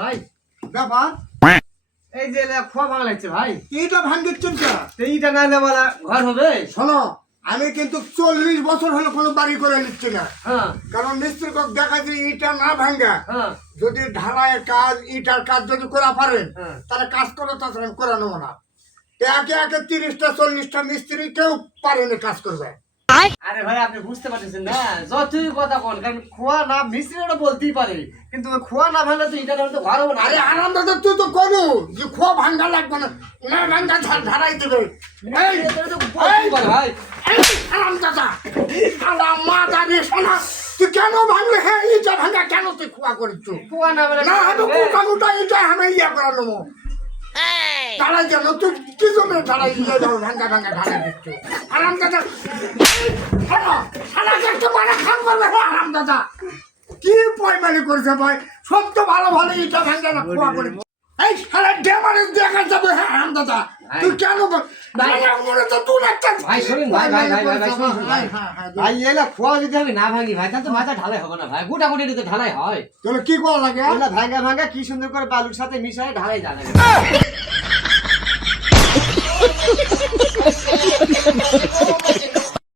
ভাই ব্যাপার এই যে খোয়া ভাঙা লাগছে ভাই, এইটা ভাঙিচ্ছেন এইটা না বলা ঘর হবে। শোনো, আমি কিন্তু 40 বছর হলো কোনো বাড়ি করে নিচ্ছি না। হ্যাঁ কারণ মিস্ত্রি কক দেখা যায় ইটা না ভাঙ্গা হ্যাঁ যদি ঢালাইয়ের কাজ ইটার কাজ যদি করা পারেন হ্যাঁ। তাহলে কাজ করে তাছাড়া আমি করে নেবো না। একে একে 30টা 40টা মিস্ত্রি কেউ পারেনি কাজ করবে। আরে ভাই আপনি বুঝতে পারতেছেন না, যতই কথা বল, কারণ খোয়া না মিস্ত্রিটা বলতেই পারে, কিন্তু খোয়া না ভাঙলে তো ইটা তো ঘর হবে না। আরে আরাম দাদা তুই তো করু যে খোয়া ভাঙ্গা লাগবে না, না ভাঙ্গা ঝাড়াই দেবে। এই ভাই আরাম দাদা আরাম মা দাঁড়িয়ে শোনা, তুই কেন ভাঙলে? হ্যাঁ ইটা ভাঙ্গা কেন তুই খোয়া করিস? খোয়া না ভাঙলে না আমি মোটা মোটা ইটা আমি ইয়া করে নেবো। ঢালাই কেন তুই কি জন্য ঢালাই দিয়ে যাবো? ভাঙ্গা ভাঙ্গা ঢালাই দিচ্ছ আরাম দাদা। খান করবে আরাম দাদা, কি পয়মানি করেছে ভাই? সব তো ভালো ভালো ইটা ভাঙ্গা না খোয়া করে। এই সারা ডেমারে দেখা যাবে। হ্যাঁ আরাম দাদা তুই কেন ভাই শুনুন ভাই ভাই ভাই ভাই ভাই এলা খোয়া যদি আমি না ভাঙি ভাই তাহলে তো মাথা ঢালাই হবে না ভাই, গোটা গোটা যদি ঢালাই হয় তাহলে কি করা লাগে? এলা ভাঙা ভাঙা কি সুন্দর করে বালুর সাথে মিশায় ঢালাই ঢালাই